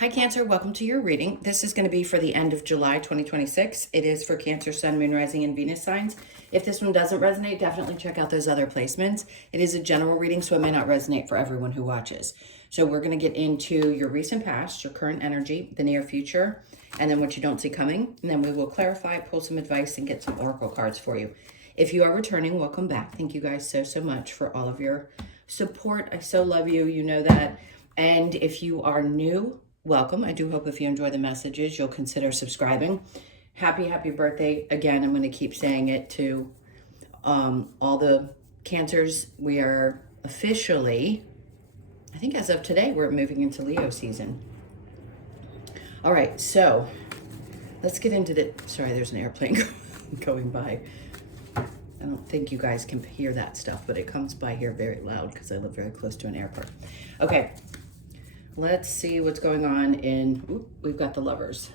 Hi, Cancer. Welcome to your reading. This is going to be for the end of July 2026. It is for Cancer, Sun, Moon, Rising, and Venus signs. If this one doesn't resonate, definitely check out those other placements. It is a general reading, so it may not resonate for everyone who watches. So we're going to get into your recent past, your current energy, the near future, and then what you don't see coming. And then we will clarify, pull some advice, and get some oracle cards for you. If you are returning, welcome back. Thank you guys so much for all of your support. I so love you. You know that. And if you are new, welcome. I do hope if you enjoy the messages, you'll consider subscribing. Happy birthday. Again, I'm going to keep saying it to all the Cancers. We are officially, I think as of today, we're moving into Leo season. All right, so let's get into the, sorry, there's an airplane going by. I don't think you guys can hear that stuff, but it comes by here very loud because I live very close to an airport. Okay. Let's see what's going on in, we've got the Lovers.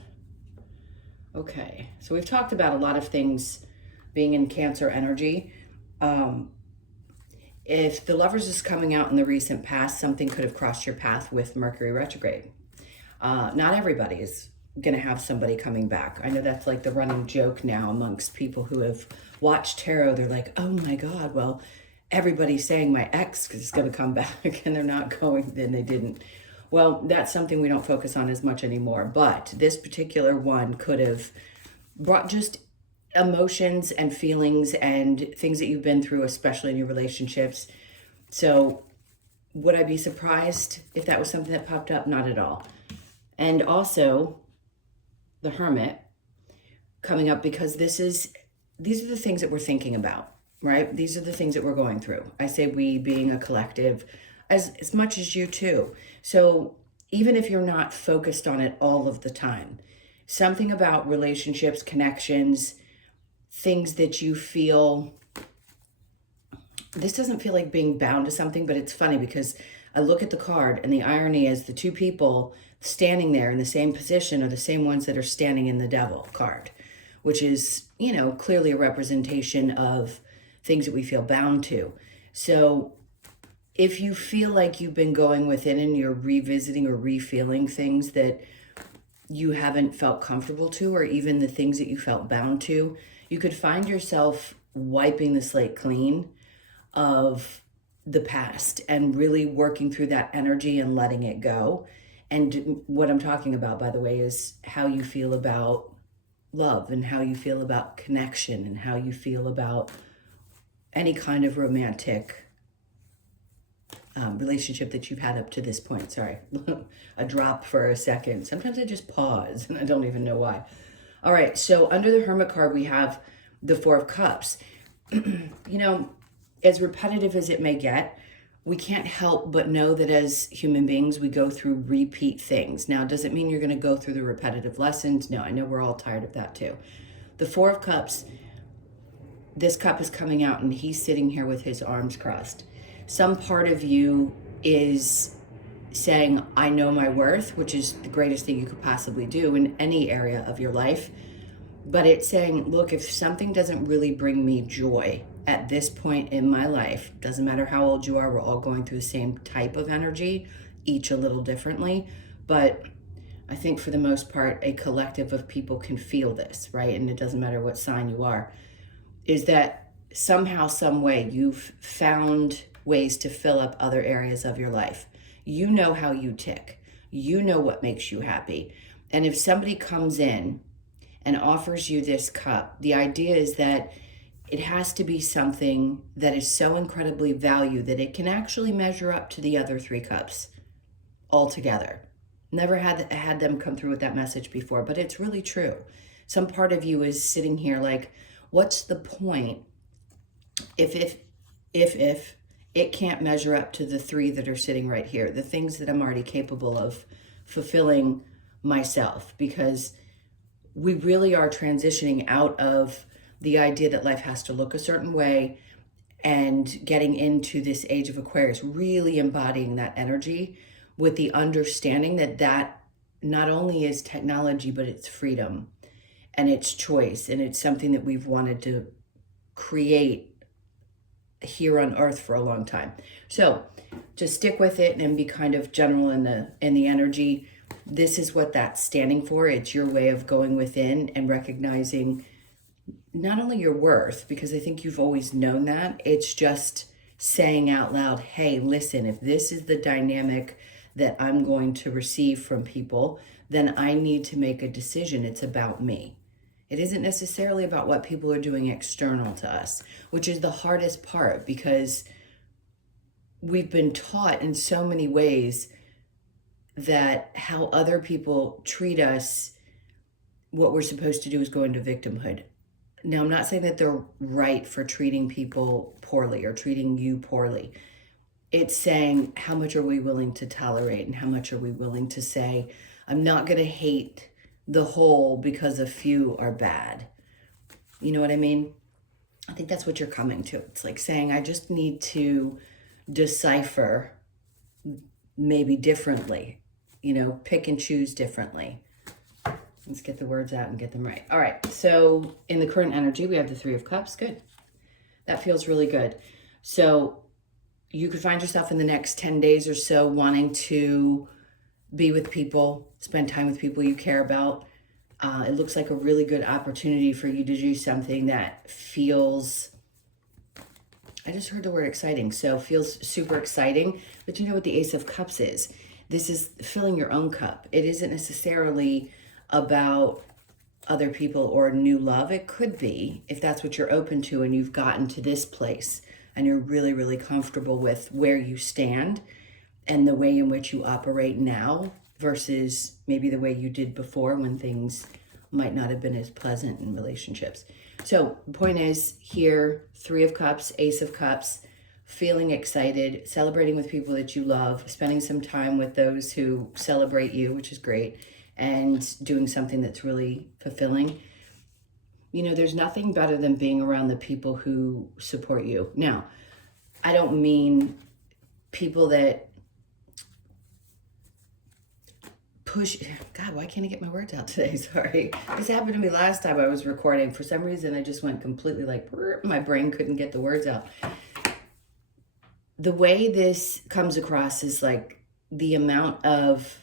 Okay, so we've talked about a lot of things being in Cancer energy. If the Lovers is coming out in the recent past, something could have crossed your path with Mercury retrograde. Not everybody is going to have somebody coming back. I know that's like the running joke now amongst people who have watched tarot. They're like, oh my God, well, everybody's saying my ex is going to come back and they're not going, then they didn't. Well, that's something we don't focus on as much anymore. But this particular one could have brought just emotions and feelings and things that you've been through, especially in your relationships. So would I be surprised if that was something that popped up? Not at all. And also the Hermit coming up, because these are the things that we're thinking about, right? These are the things that we're going through. I say we being a collective, as much as you too. So even if you're not focused on it all of the time, something about relationships, connections, things that you feel, this doesn't feel like being bound to something, but it's funny because I look at the card and the irony is the two people standing there in the same position are the same ones that are standing in the Devil card, which is, you know, clearly a representation of things that we feel bound to. So if you feel like you've been going within and you're revisiting or refeeling things that you haven't felt comfortable to, or even the things that you felt bound to, you could find yourself wiping the slate clean of the past and really working through that energy and letting it go. And what I'm talking about, by the way, is how you feel about love and how you feel about connection and how you feel about any kind of romantic relationship that you've had up to this point. Sorry, a drop for a second. Sometimes I just pause and I don't even know why. All right, so under the Hermit card, we have the Four of Cups. You know, as repetitive as it may get, we can't help but know that as human beings, we go through repeat things. Now, does it mean you're going to go through the repetitive lessons? No, I know we're all tired of that too. The Four of Cups, this cup is coming out and he's sitting here with his arms crossed. Some part of you is saying, I know my worth, which is the greatest thing you could possibly do in any area of your life. But it's saying, look, if something doesn't really bring me joy at this point in my life, doesn't matter how old you are, we're all going through the same type of energy, each a little differently. But I think for the most part, a collective of people can feel this, right? And it doesn't matter what sign you are, is that somehow, some way, you've found ways to fill up other areas of your life. You know how you tick. You know what makes you happy. And if somebody comes in and offers you this cup, the idea is that it has to be something that is so incredibly valued that it can actually measure up to the other three cups altogether. Never had them come through with that message before, but it's really true. Some part of you is sitting here like, what's the point if it can't measure up to the three that are sitting right here, the things that I'm already capable of fulfilling myself? Because we really are transitioning out of the idea that life has to look a certain way and getting into this age of Aquarius, really embodying that energy with the understanding that that not only is technology, but it's freedom and it's choice. And it's something that we've wanted to create here on earth for a long time. So just stick with it and be kind of general in the energy. this is what that's standing for. It's your way of going within and recognizing not only your worth, because I think you've always known that, it's just saying out loud, hey, listen, if this is the dynamic that I'm going to receive from people, then I need to make a decision. It's about me. It isn't necessarily about what people are doing external to us, which is the hardest part, because we've been taught in so many ways that how other people treat us, what we're supposed to do is go into victimhood. Now, I'm not saying that they're right for treating people poorly or treating you poorly. It's saying, how much are we willing to tolerate, and how much are we willing to say, I'm not going to hate the whole because a few are bad. You know what I mean? I think that's what you're coming to. It's like saying, I just need to decipher maybe differently, pick and choose differently. Let's get the words out and get them right. All right, so in the current energy, we have the Three of Cups. Good. That feels really good. So you could find yourself in the next 10 days or so wanting to be with people, spend time with people you care about. It looks like a really good opportunity for you to do something that feels, I just heard the word exciting, so feels super exciting. But you know what the Ace of Cups is? This is filling your own cup. It isn't necessarily about other people or new love. It could be, if that's what you're open to and you've gotten to this place and you're really, really comfortable with where you stand and the way in which you operate now versus maybe the way you did before when things might not have been as pleasant in relationships. So the point is here, Three of Cups, Ace of Cups, feeling excited, celebrating with people that you love, spending some time with those who celebrate you, which is great, and doing something that's really fulfilling. There's nothing better than being around the people who support you. Now, I don't mean people that push, God, why can't I get my words out today? Sorry. This happened to me last time I was recording. For some reason, I just went completely like, my brain couldn't get the words out. The way this comes across is like the amount of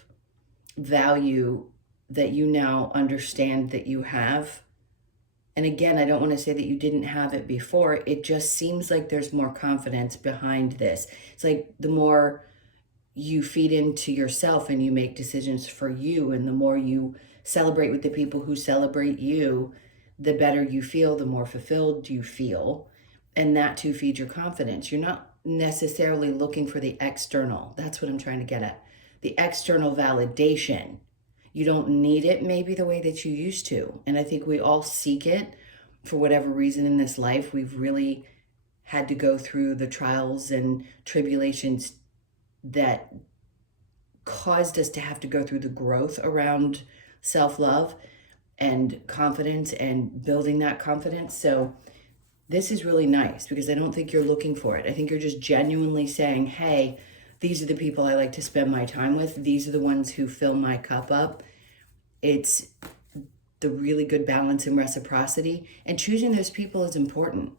value that you now understand that you have. And again, I don't want to say that you didn't have it before. It just seems like there's more confidence behind this. It's like the more you feed into yourself and you make decisions for you, and the more you celebrate with the people who celebrate you, the better you feel, the more fulfilled you feel. And that too feeds your confidence. You're not necessarily looking for the external. That's what I'm trying to get at. The external validation. You don't need it maybe the way that you used to. And I think we all seek it for whatever reason in this life. We've really had to go through the trials and tribulations that caused us to have to go through the growth around self-love and confidence and building that confidence. So this is really nice because I don't think you're looking for it. I think you're just genuinely saying, hey, these are the people I like to spend my time with. These are the ones who fill my cup up. It's the really good balance and reciprocity. And choosing those people is important.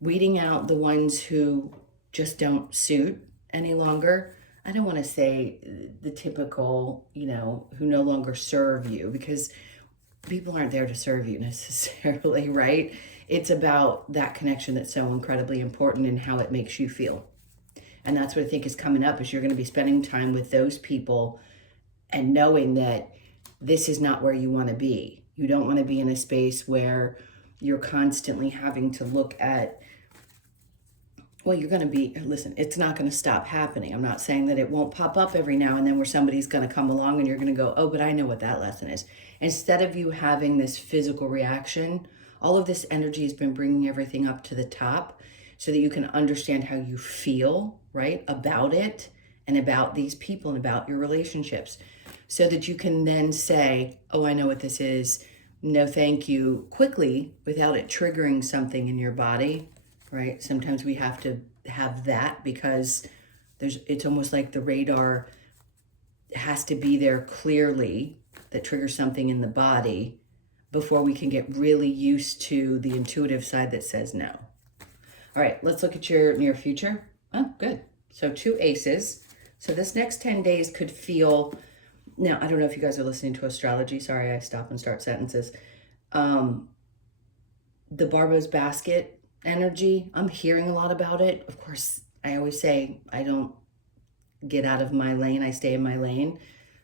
Weeding out the ones who just don't suit any longer. I don't want to say the typical, who no longer serve you, because people aren't there to serve you necessarily, right? It's about that connection that's so incredibly important and how it makes you feel. And that's what I think is coming up, is you're going to be spending time with those people and knowing that this is not where you want to be. You don't want to be in a space where you're constantly having to look at, well, you're going to be, listen, it's not going to stop happening. I'm not saying that it won't pop up every now and then where somebody's going to come along and you're going to go, oh, but I know what that lesson is. Instead of you having this physical reaction, all of this energy has been bringing everything up to the top so that you can understand how you feel, right, about it and about these people and about your relationships, so that you can then say, oh, I know what this is. No, thank you, quickly, without it triggering something in your body, right? Sometimes we have to have that because it's almost like the radar has to be there clearly that triggers something in the body before we can get really used to the intuitive side that says no. All right, let's look at your near future. Oh, good. So 2 aces. So this next 10 days could feel Now, I don't know if you guys are listening to astrology. Sorry, I stop and start sentences. Um, the Barbo's basket energy, I'm hearing a lot about it. Of course, I always say I don't get out of my lane. I stay in my lane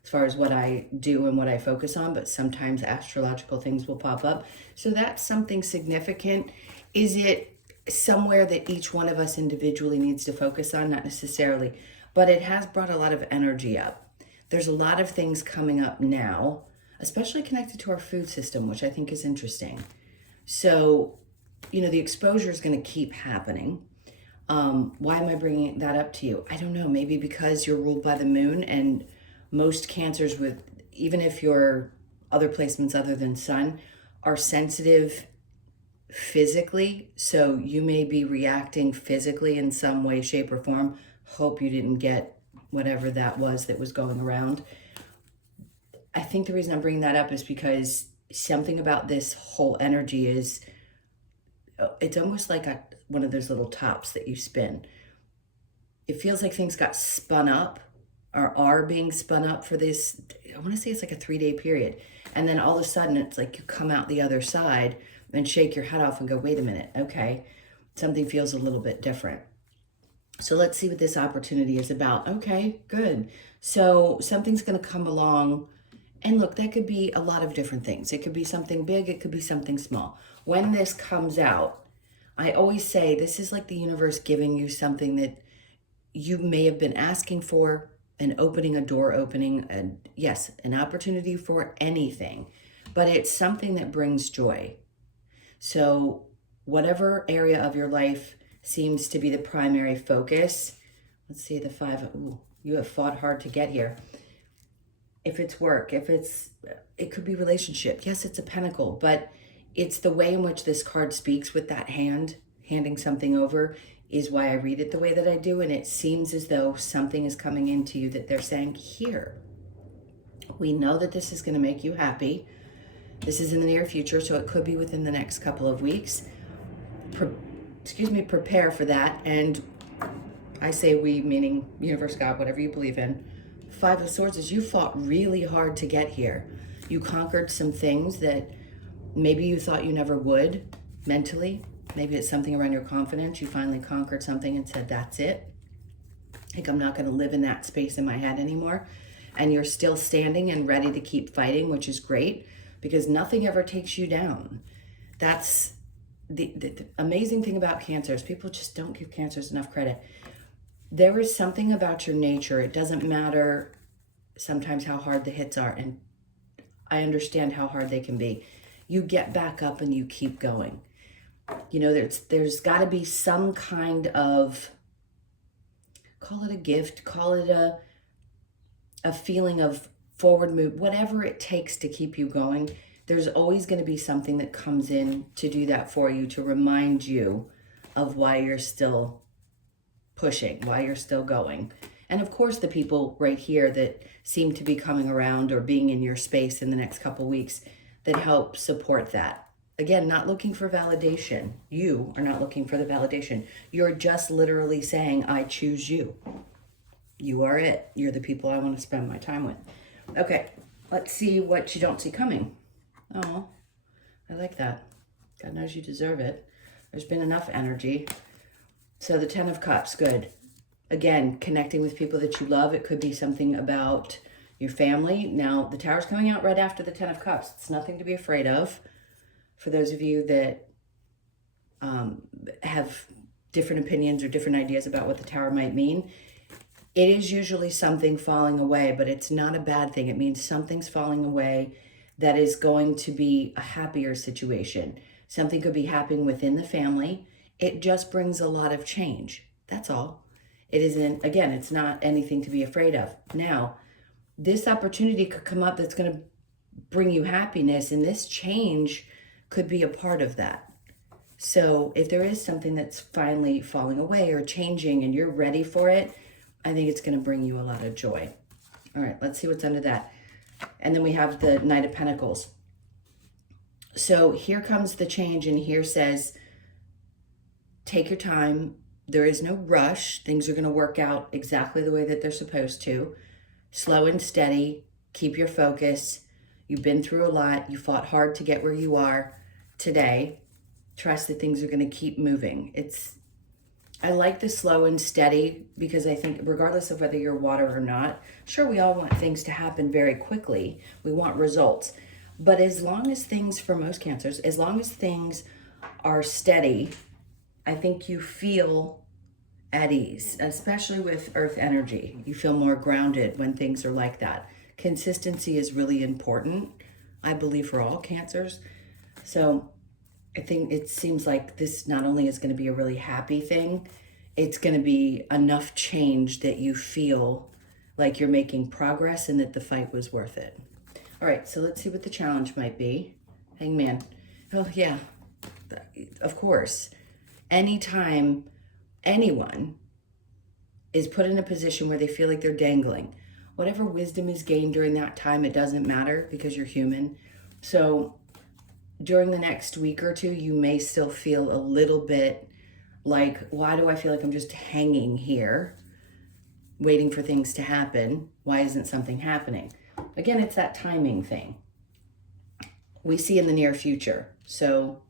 as far as what I do and what I focus on, but sometimes astrological things will pop up. So that's something significant. Is it somewhere that each one of us individually needs to focus on? Not necessarily, but it has brought a lot of energy up. There's a lot of things coming up now, especially connected to our food system, which I think is interesting. So, the exposure is going to keep happening. Why am I bringing that up to you? I don't know. Maybe because you're ruled by the moon, and most cancers, with even if your other placements other than sun, are sensitive physically. So you may be reacting physically in some way, shape, or form. Hope you didn't get whatever that was going around. I think the reason I'm bringing that up is because something about this whole energy is, it's almost like one of those little tops that you spin. It feels like things got spun up or are being spun up for this. I want to say it's like a 3-day period. And then all of a sudden it's like you come out the other side and shake your head off and go, wait a minute, okay, something feels a little bit different. So let's see what this opportunity is about. Okay, good. So something's going to come along. And look, that could be a lot of different things. It could be something big. It could be something small. When this comes out, I always say this is like the universe giving you something that you may have been asking for, an opening, a door opening, and yes, an opportunity for anything, but it's something that brings joy. So whatever area of your life seems to be the primary focus, let's see the 5, ooh, you have fought hard to get here. If it's work, it could be relationship. Yes, it's a pentacle, but it's the way in which this card speaks with that hand, handing something over, is why I read it the way that I do. And it seems as though something is coming into you that they're saying, here, we know that this is going to make you happy. This is in the near future, so it could be within the next couple of weeks. Prepare for that. And I say we, meaning universe, God, whatever you believe in. 5 of Swords is you fought really hard to get here. You conquered some things that maybe you thought you never would mentally. Maybe it's something around your confidence. You finally conquered something and said, that's it. Like, I'm not going to live in that space in my head anymore. And you're still standing and ready to keep fighting, which is great because nothing ever takes you down. That's the amazing thing about cancers. People just don't give cancers enough credit. There is something about your nature. It doesn't matter sometimes how hard the hits are. And I understand how hard they can be. You get back up and you keep going. There's got to be some kind of, call it a gift, call it a feeling of forward move, whatever it takes to keep you going. There's always going to be something that comes in to do that for you, to remind you of why you're still pushing, why you're still going. And of course, the people right here that seem to be coming around or being in your space in the next couple weeks that help support that. Again, not looking for validation. You are not looking for the validation. You're just literally saying, I choose you. You are it. You're the people I want to spend my time with. Okay, let's see what you don't see coming. Oh, I like that. God knows you deserve it. There's been enough energy. So the 10 of Cups, good. Again, connecting with people that you love. It could be something about your family. Now, the Tower's coming out right after the 10 of Cups. It's nothing to be afraid of. For those of you that have different opinions or different ideas about what the Tower might mean, it is usually something falling away, but it's not a bad thing. It means something's falling away that is going to be a happier situation. Something could be happening within the family. It just brings a lot of change. That's all. It isn't, again, it's not anything to be afraid of. Now, this opportunity could come up that's going to bring you happiness, and this change could be a part of that. So if there is something that's finally falling away or changing and you're ready for it, I think it's going to bring you a lot of joy. All right, let's see what's under that. And then we have the Knight of Pentacles. So here comes the change, and here says, take your time. There is no rush. Things are going to work out exactly the way that they're supposed to. Slow and steady. Keep your focus. You've been through a lot. You fought hard to get where you are today. Trust that things are going to keep moving. I like the slow and steady because I think regardless of whether you're water or not, sure, we all want things to happen very quickly. We want results. But as long as things, for most cancers, as long as things are steady, I think you feel at ease, especially with earth energy. You feel more grounded when things are like that. Consistency is really important, I believe, for all cancers. So I think it seems like this not only is going to be a really happy thing, it's going to be enough change that you feel like you're making progress and that the fight was worth it. All right, so let's see what the challenge might be. Hangman. Oh, yeah, of course. Anytime anyone is put in a position where they feel like they're dangling, whatever wisdom is gained during that time, it doesn't matter because you're human. So during the next week or two, you may still feel a little bit like, why do I feel like I'm just hanging here, waiting for things to happen? Why isn't something happening? Again, it's that timing thing. We see in the near future. So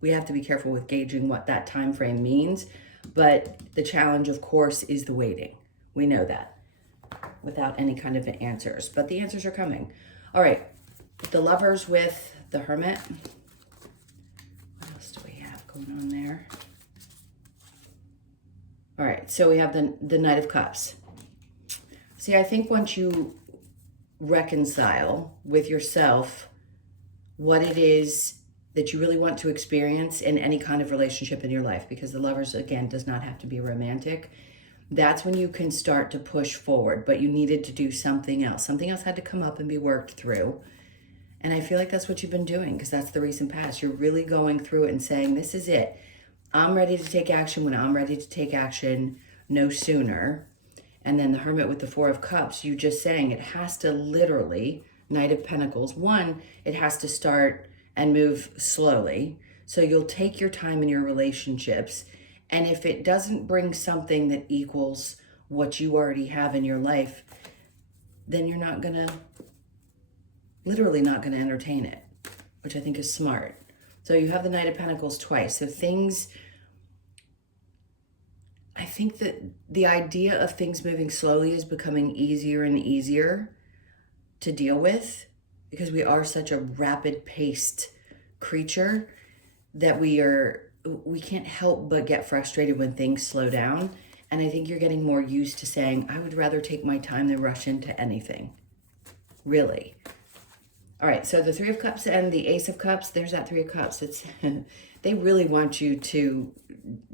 we have to be careful with gauging what that time frame means. But the challenge, of course, is the waiting. We know that without any kind of answers. But the answers are coming. All right. The Lovers with the Hermit. What else do we have going on there? All right. So we have the Knight of Cups. See, I think once you reconcile with yourself what it is that you really want to experience in any kind of relationship in your life, because the Lovers, again, does not have to be romantic, that's when you can start to push forward. But you needed to do something else. Something else had to come up and be worked through. And I feel like that's what you've been doing, because that's the recent past. You're really going through it and saying, this is it. I'm ready to take action when I'm ready to take action, no sooner. And then the Hermit with the Four of Cups, you just saying it has to literally, Knight of Pentacles, one, it has to start and move slowly. So you'll take your time in your relationships. And if it doesn't bring something that equals what you already have in your life, then you're not gonna, literally not gonna entertain it, which I think is smart. So you have the Knight of Pentacles twice. So things, I think that the idea of things moving slowly is becoming easier and easier to deal with, because we are such a rapid paced creature that we can't help but get frustrated when things slow down. And I think you're getting more used to saying, I would rather take my time than rush into anything. Really. All right, so the Three of Cups and the Ace of Cups, there's that Three of Cups. It's they really want you to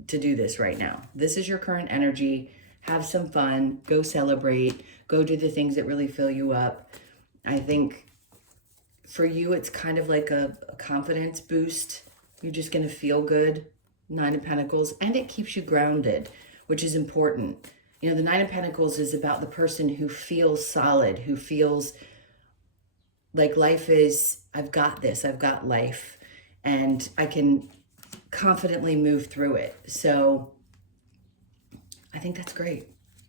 do this right now. This is your current energy. Have some fun. Go celebrate. Go do the things that really fill you up. I think for you, it's kind of like a confidence boost. You're just going to feel good. Nine of Pentacles. And it keeps you grounded, which is important. You know, the Nine of Pentacles is about the person who feels solid, who feels like life is, I've got this, I've got life, and I can confidently move through it. So I think that's great.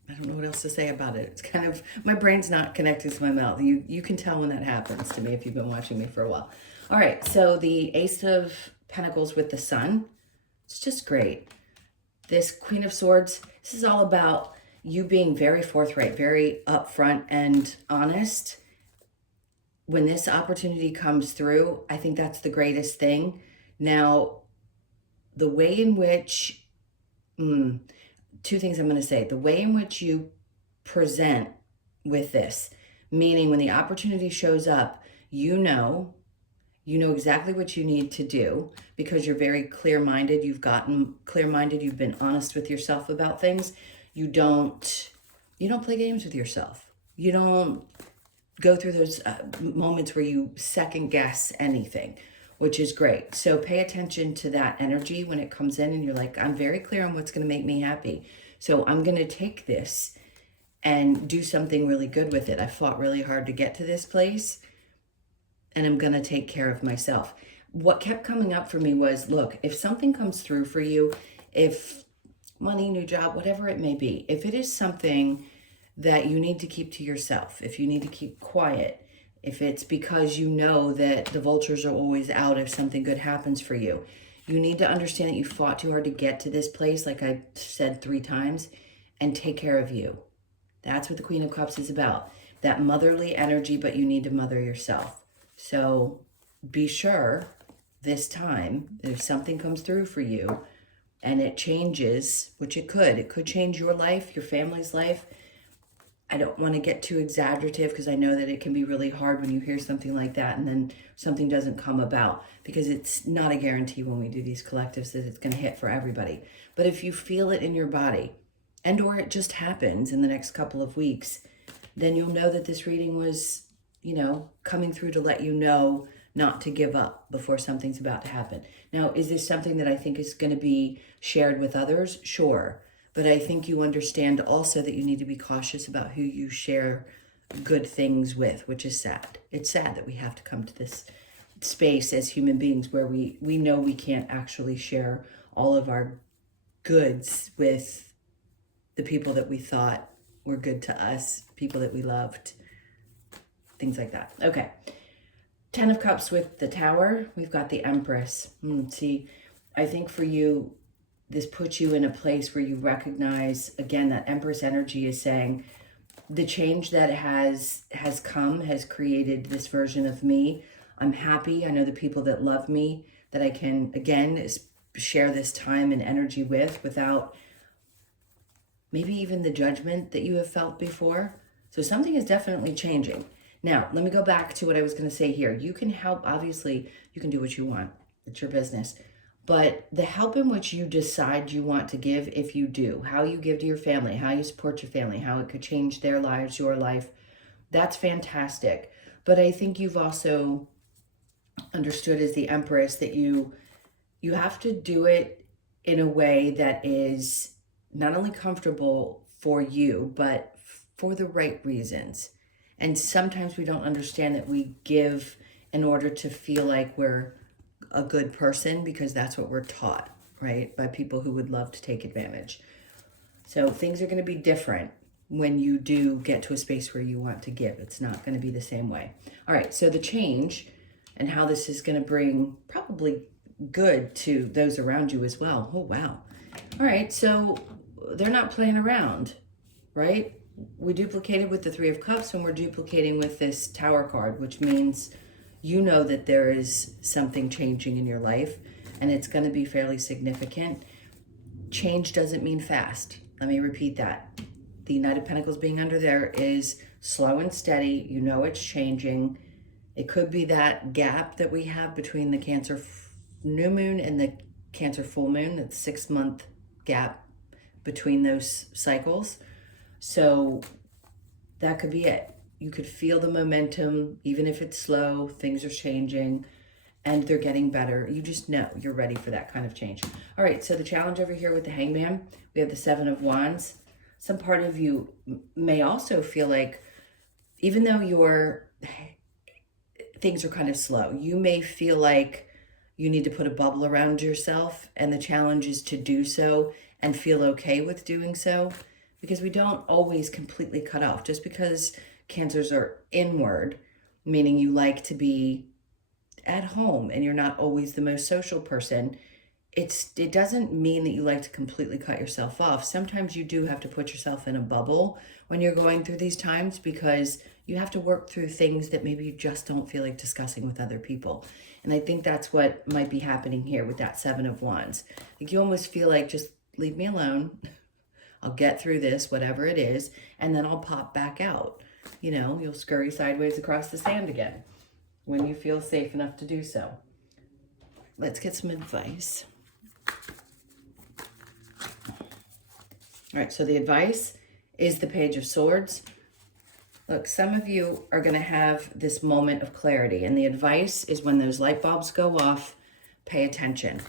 I don't know what else to say about it. It's kind of, my brain's not connected to my mouth. You can tell when that happens to me if you've been watching me for a while. All right, so the Ace of Pentacles with the Sun, it's just great. This Queen of Swords, this is all about you being very forthright, very upfront and honest. When this opportunity comes through, I think that's the greatest thing. Now, the way in which, two things I'm going to say. The way in which you present with this, meaning when the opportunity shows up, you know exactly what you need to do because you're very clear-minded. You've gotten clear-minded. You've been honest with yourself about things. You don't play games with yourself. You don't go through those moments where you second guess anything, which is great. So pay attention to that energy when it comes in and you're like, I'm very clear on what's going to make me happy. So I'm going to take this and do something really good with it. I fought really hard to get to this place and I'm going to take care of myself. What kept coming up for me was, look, if something comes through for you, if money, new job, whatever it may be, if it is something that you need to keep to yourself, if you need to keep quiet, if it's because you know that the vultures are always out if something good happens for you, you need to understand that you fought too hard to get to this place, like I said 3 times, and take care of you. That's what the Queen of Cups is about. That motherly energy, but you need to mother yourself. So be sure this time, if something comes through for you and it changes, which it could change your life, your family's life. I don't want to get too exaggerative because I know that it can be really hard when you hear something like that and then something doesn't come about, because it's not a guarantee when we do these collectives that it's going to hit for everybody. But if you feel it in your body, and or it just happens in the next couple of weeks, then you'll know that this reading was, coming through to let you know not to give up before something's about to happen. Now, is this something that I think is going to be shared with others? Sure. But I think you understand also that you need to be cautious about who you share good things with, which is sad. It's sad that we have to come to this space as human beings where we know we can't actually share all of our goods with the people that we thought were good to us, people that we loved, things like that. Okay. 10 of Cups with the Tower. We've got the Empress. See, I think for you, this puts you in a place where you recognize, again, that Empress energy is saying the change that has come has created this version of me. I'm happy. I know the people that love me that I can, again, share this time and energy with without maybe even the judgment that you have felt before. So something is definitely changing. Now, let me go back to what I was going to say here. You can help, obviously, you can do what you want. It's your business. But the help in which you decide you want to give, if you do, how you give to your family, how you support your family, how it could change their lives, your life, that's fantastic. But I think you've also understood as the Empress that you have to do it in a way that is not only comfortable for you, but for the right reasons. And sometimes we don't understand that we give in order to feel like we're a good person, because that's what we're taught, right? By people who would love to take advantage. So things are going to be different when you do get to a space where you want to give. It's not going to be the same way. All right, so the change and how this is going to bring probably good to those around you as well. Oh, wow. All right, so they're not playing around, right? We duplicated with the 3 of Cups, and we're duplicating with this Tower card, which means you know that there is something changing in your life, and it's going to be fairly significant. Change doesn't mean fast. Let me repeat that. The Knight of Pentacles being under there is slow and steady. You know it's changing. It could be that gap that we have between the Cancer new moon and the Cancer full moon, that 6-month gap between those cycles. So that could be it. You could feel the momentum, even if it's slow, things are changing and they're getting better. You just know you're ready for that kind of change. All right, so the challenge over here with the Hangman, we have the 7 of Wands. Some part of you may also feel like, even though things are kind of slow, you may feel like you need to put a bubble around yourself, and the challenge is to do so and feel okay with doing so, because we don't always completely cut off. Just because Cancers are inward, meaning you like to be at home and you're not always the most social person, it doesn't mean that you like to completely cut yourself off. Sometimes you do have to put yourself in a bubble when you're going through these times, because you have to work through things that maybe you just don't feel like discussing with other people. And I think that's what might be happening here with that 7 of Wands. Like, you almost feel like, just leave me alone. I'll get through this, whatever it is, and then I'll pop back out. You'll scurry sideways across the sand again when you feel safe enough to do so. Let's get some advice. All right, so the advice is the Page of Swords. Look, some of you are going to have this moment of clarity, and the advice is, when those light bulbs go off, pay attention.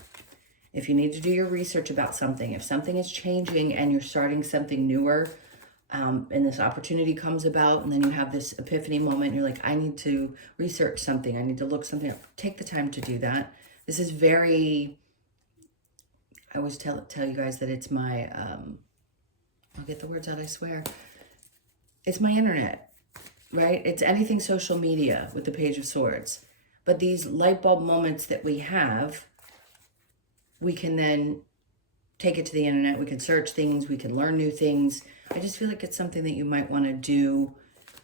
If you need to do your research about something, if something is changing and you're starting something newer, and this opportunity comes about, and then you have this epiphany moment, you're like, I need to research something, I need to look something up. Take the time to do that. This is very, I always tell you guys that it's my, I'll get the words out, I swear. It's my internet, right? It's anything social media with the Page of Swords. But these light bulb moments that we have, we can then take it to the internet. We can search things. We can learn new things. I just feel like it's something that you might want to do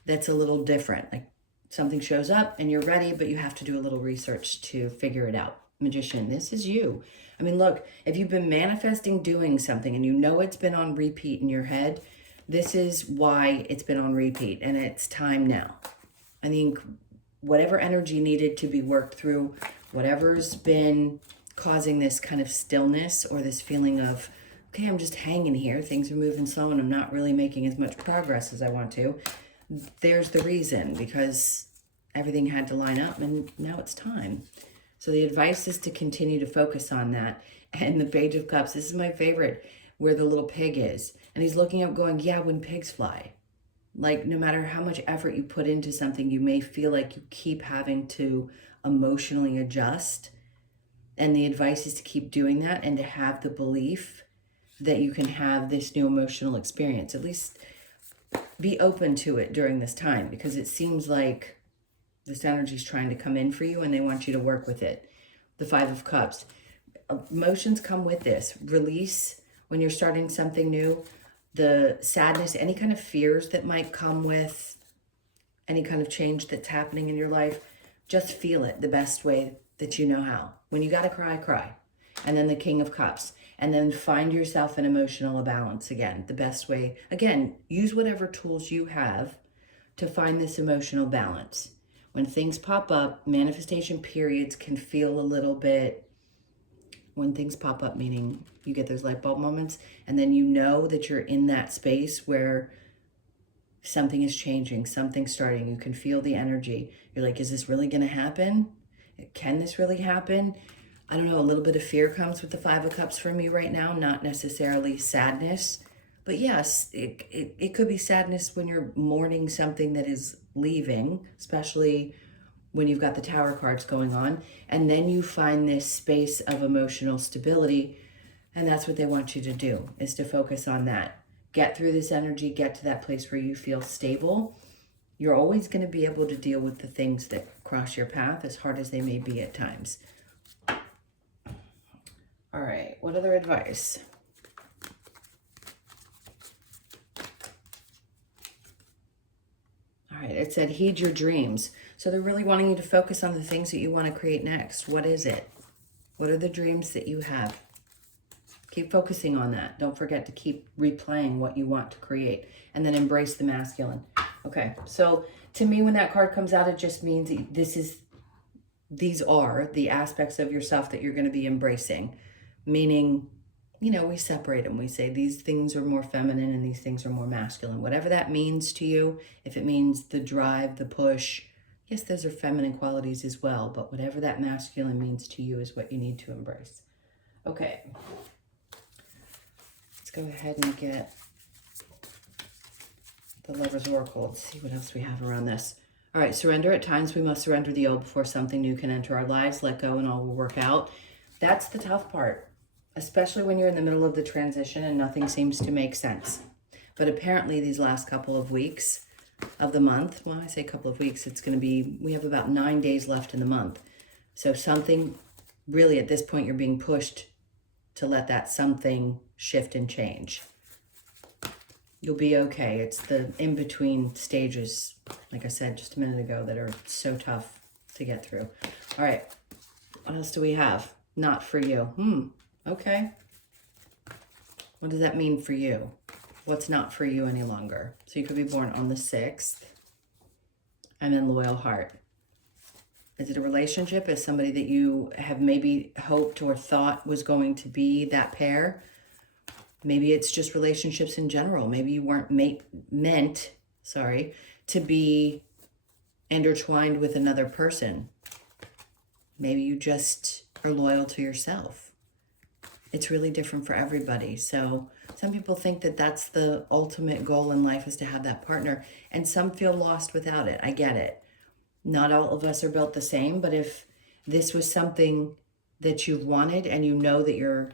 that's a little different. Like something shows up and you're ready, but you have to do a little research to figure it out. Magician, this is you. I mean, look, if you've been manifesting doing something and you know it's been on repeat in your head, this is why it's been on repeat, and it's time now. I think whatever energy needed to be worked through, whatever's been causing this kind of stillness or this feeling of, okay, I'm just hanging here, things are moving slow and I'm not really making as much progress as I want to. There's the reason, because everything had to line up and now it's time. So the advice is to continue to focus on that. And the Page of Cups, this is my favorite, where the little pig is. And he's looking up going, yeah, when pigs fly. Like no matter how much effort you put into something, you may feel like you keep having to emotionally adjust. And the advice is to keep doing that and to have the belief that you can have this new emotional experience. At least be open to it during this time, because it seems like this energy is trying to come in for you and they want you to work with it. The Five of Cups. Emotions come with this. Release when you're starting something new. The sadness, any kind of fears that might come with any kind of change that's happening in your life. Just feel it the best way that you know how. When you gotta cry, cry. And then the King of Cups. And then find yourself in emotional balance again. The best way. Again, use whatever tools you have to find this emotional balance. When things pop up, manifestation periods can feel a little bit, when things pop up, meaning you get those light bulb moments, and then you know that you're in that space where something is changing, something's starting, you can feel the energy. You're like, is this really gonna happen? Can this really happen? I don't know, a little bit of fear comes with the Five of Cups for me right now, not necessarily sadness. But yes, it could be sadness when you're mourning something that is leaving, especially when you've got the Tower cards going on. And then you find this space of emotional stability. And that's what they want you to do, is to focus on that. Get through this energy, get to that place where you feel stable. You're always going to be able to deal with the things that cross your path, as hard as they may be at times. All right, what other advice? All right, it said heed your dreams. So they're really wanting you to focus on the things that you want to create next. What is it? What are the dreams that you have? Keep focusing on that. Don't forget to keep replaying what you want to create, and then embrace the masculine. Okay, so to me, when that card comes out, it just means these are the aspects of yourself that you're going to be embracing. Meaning, you know, we separate them. We say these things are more feminine and these things are more masculine. Whatever that means to you, if it means the drive, the push, yes, those are feminine qualities as well, but whatever that masculine means to you is what you need to embrace. Okay. Let's go ahead and get the Lover's Oracle. Let's see what else we have around this. All right, surrender. At times we must surrender the old before something new can enter our lives. Let go and all will work out. That's the tough part, especially when you're in the middle of the transition and nothing seems to make sense. But apparently these last couple of weeks of the month, well, I say a couple of weeks, it's going to be, we have about 9 days left in the month. So something, really at this point, you're being pushed to let that something shift and change. You'll be okay. It's the in-between stages, like I said just a minute ago, that are so tough to get through. All right, what else do we have? Not for you. Okay. What does that mean for you? What's not for you any longer? So you could be born on the 6th. And then loyal heart. Is it a relationship? Is somebody that you have maybe hoped or thought was going to be that pair? Maybe it's just relationships in general. Maybe you weren't meant to be intertwined with another person. Maybe you just are loyal to yourself. It's really different for everybody. So some people think that that's the ultimate goal in life, is to have that partner. And some feel lost without it. I get it. Not all of us are built the same, but if this was something that you've wanted and you know that you're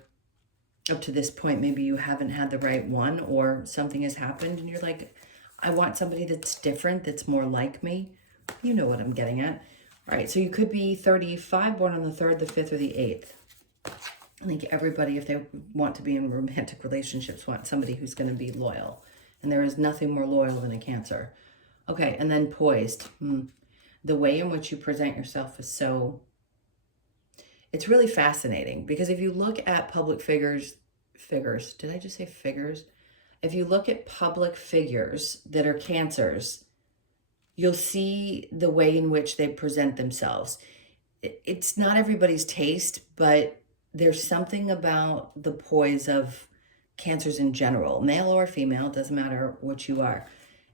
up to this point, maybe you haven't had the right one, or something has happened and you're like, I want somebody that's different, that's more like me. You know what I'm getting at. All right, so you could be 35, born on the 3rd, the 5th, or the 8th. I think everybody, if they want to be in romantic relationships, want somebody who's going to be loyal. And there is nothing more loyal than a Cancer. Okay, and then poised. The way in which you present yourself is so... It's really fascinating because if you look at public figures, did I just say figures? If you look at public figures that are Cancers, you'll see the way in which they present themselves. It's not everybody's taste, but there's something about the poise of Cancers in general, male or female, doesn't matter what you are.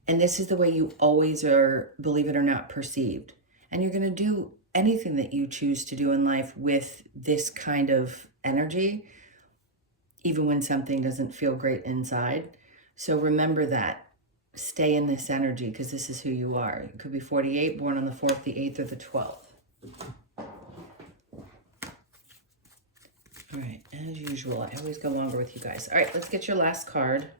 And this is the way you always are, believe it or not, perceived. And you're going to do anything that you choose to do in life with this kind of energy, even when something doesn't feel great inside. So remember that. Stay in this energy because this is who you are. You could be 48, born on the 4th, the 8th, or the 12th. All right, as usual, I always go longer with you guys. All right, let's get your last card.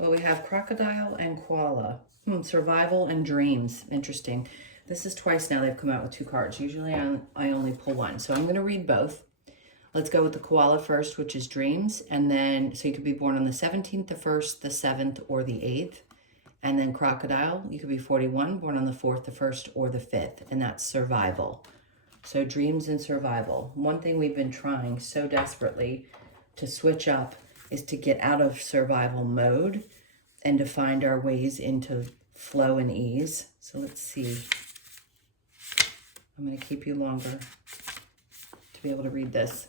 Well, we have Crocodile and Koala. Survival and Dreams. Interesting. This is twice now they've come out with 2 cards. Usually I only pull 1. So I'm going to read both. Let's go with the Koala first, which is Dreams. And then, so you could be born on the 17th, the 1st, the 7th, or the 8th. And then Crocodile, you could be 41, born on the 4th, the 1st, or the 5th. And that's Survival. So Dreams and Survival. One thing we've been trying so desperately to switch up is to get out of survival mode and to find our ways into flow and ease. So let's see. I'm going to keep you longer to be able to read this.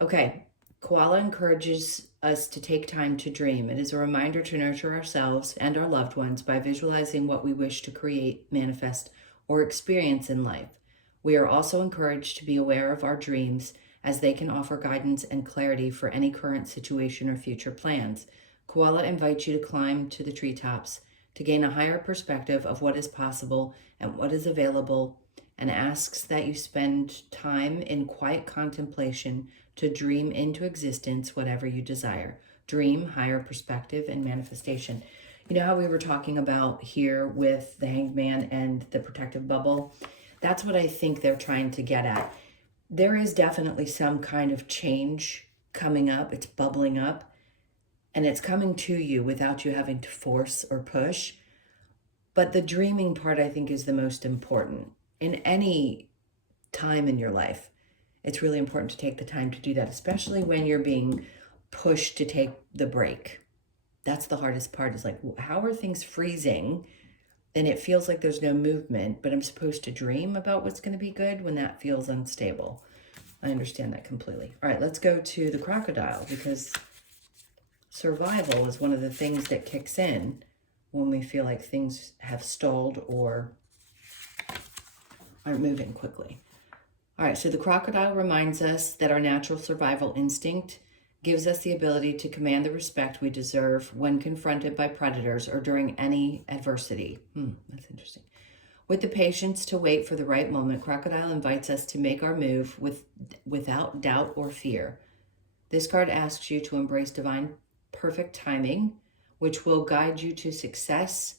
Okay, Koala encourages us to take time to dream. It is a reminder to nurture ourselves and our loved ones by visualizing what we wish to create, manifest, or experience in life. We are also encouraged to be aware of our dreams as they can offer guidance and clarity for any current situation or future plans. Koala invites you to climb to the treetops to gain a higher perspective of what is possible and what is available, and asks that you spend time in quiet contemplation to dream into existence whatever you desire. Dream, higher perspective, and manifestation. You know how we were talking about here with the Hanged Man and the protective bubble? That's what I think they're trying to get at. There is definitely some kind of change coming up. It's bubbling up, and it's coming to you without you having to force or push. But the dreaming part, I think, is the most important. In any time in your life, it's really important to take the time to do that, especially when you're being pushed to take the break. That's the hardest part, is like, how are things freezing? And it feels like there's no movement, but I'm supposed to dream about what's going to be good when that feels unstable. I understand that completely. All right, let's go to the Crocodile, because survival is one of the things that kicks in when we feel like things have stalled or aren't moving quickly. All right, so the Crocodile reminds us that our natural survival instinct gives us the ability to command the respect we deserve when confronted by predators or during any adversity. That's interesting. With the patience to wait for the right moment, Crocodile invites us to make our move without doubt or fear. This card asks you to embrace divine perfect timing, which will guide you to success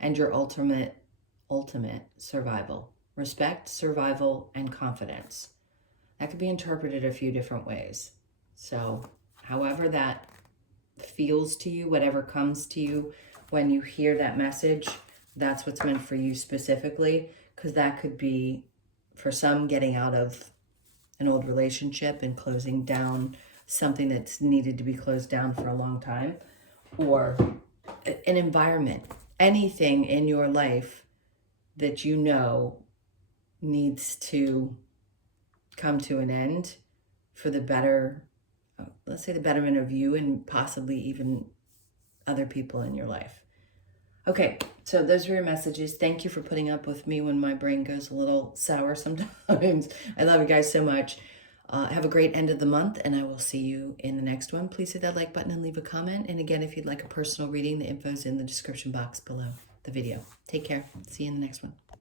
and your ultimate survival. Respect, survival, and confidence. That could be interpreted a few different ways. So however that feels to you, whatever comes to you when you hear that message, that's what's meant for you specifically, because that could be, for some, getting out of an old relationship and closing down something that's needed to be closed down for a long time, or an environment, anything in your life that you know needs to come to an end for the better, let's say the betterment of you and possibly even other people in your life. Okay, so those are your messages. Thank you for putting up with me when my brain goes a little sour sometimes. I love you guys so much. Have a great end of the month, and I will see you in the next one. Please hit that like button and leave a comment. And again, if you'd like a personal reading, the info is in the description box below the video. Take care. See you in the next one.